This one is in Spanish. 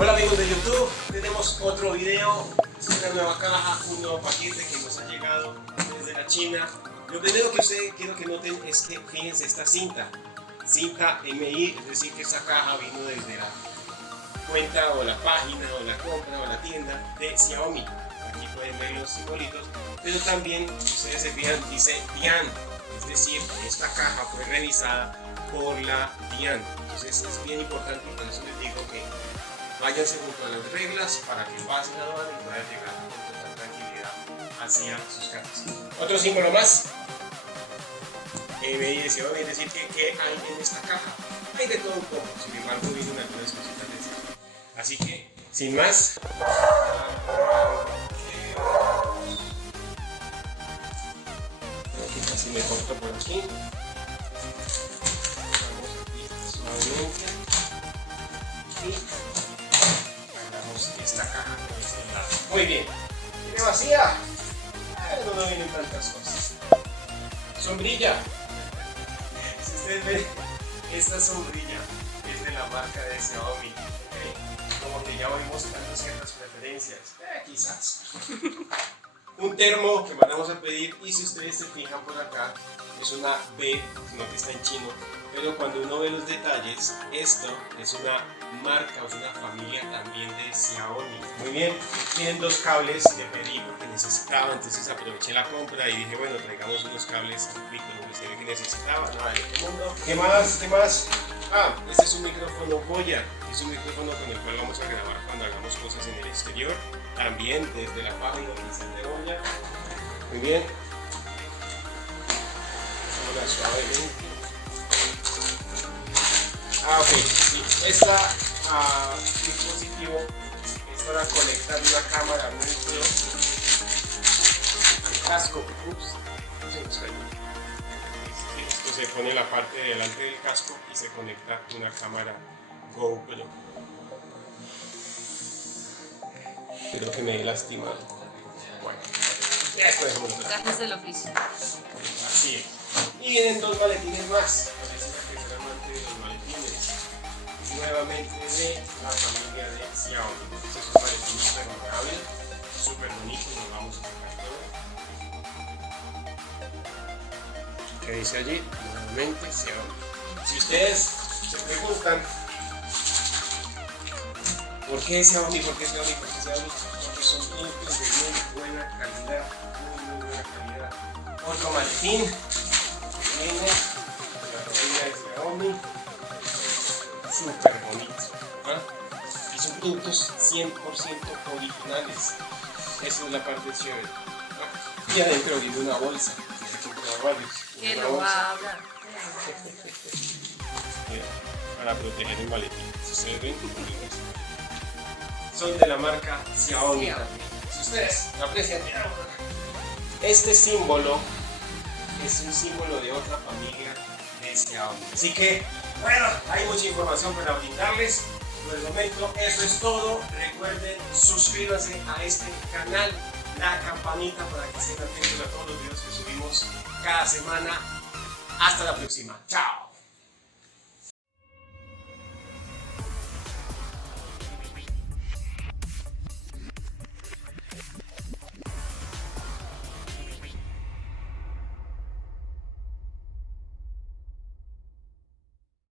Hola amigos de YouTube, tenemos otro video, una nueva caja, un nuevo paquete que nos ha llegado desde la China. Lo primero que ustedes quiero que noten es que fíjense esta cinta MI, es decir que esta caja vino desde la cuenta o la página o la compra o la tienda de Xiaomi. Aquí pueden ver los simbolitos, pero también ustedes se fijan, dice Dian, es decir, esta caja fue revisada por la Dian. Entonces es bien importante y por eso les digo que váyanse junto a las reglas para que pasen la aduana y puedan llegar con total tranquilidad hacia sus casas. Otro símbolo más. Me dice, es decir, ¿qué hay en esta caja? Hay de todo un poco, sin embargo vienen algunas cositas de eso. Así que, sin más, casi me corto por aquí. Vamos aquí suavemente y agarramos esta caja por este lado. Muy bien, viene vacía, pero no vienen tantas cosas. Sombrilla. Si ustedes ven, esta sombrilla es de la marca de Xiaomi. Como que ya voy mostrando ciertas preferencias, quizás. Un termo que mandamos a pedir, y si ustedes se fijan por acá, es una B, sino que está en chino, pero cuando uno ve los detalles, esto es una marca, es una familia también de Xiaomi. Muy bien, tienen dos cables que pedí porque necesitaba, entonces aproveché la compra y dije, bueno, traigamos unos cables micro USB que necesitaba, nada de este mundo. ¿Qué más? Ah, este es un micrófono Boya, es un micrófono con el cual vamos a grabar cuando hagamos cosas en el exterior, también desde la página oficial de Boya. Muy bien. Ahora suavemente. Ok, sí, este dispositivo es para conectar una cámara micro al casco. Ups, no se nos cayó. Esto se pone en la parte de delante del casco y se conecta una cámara GoPro. Creo que me he lastimado. Bueno, ya después vamos a Gajes del oficio. Así es. Y vienen dos maletines más. Parece que será amante de los maletines. Nuevamente de la familia de Xiaomi. Este es un maletín renovable, súper bonito. Nos vamos a sacar todo. ¿Qué dice allí? Nuevamente Xiaomi. Si ustedes se preguntan ¿por qué Xiaomi? Porque son productos de muy buena calidad, muy buena calidad. Otro maletín viene de la familia de Xiaomi, súper bonito, y son productos 100% originales. Esa es la parte chévere. Y adentro viene una bolsa. Que lo abra. Para proteger el maletín. Si ustedes ven, son de la marca Xiaomi. Si ustedes aprecian, este símbolo es un símbolo de otra familia de Xiaomi. Así que, bueno, hay mucha información para brindarles. Por el momento, eso es todo. Recuerden, suscríbanse a este canal, la campanita para que estén atentos a todos los videos que subimos cada semana. Hasta la próxima. Chao.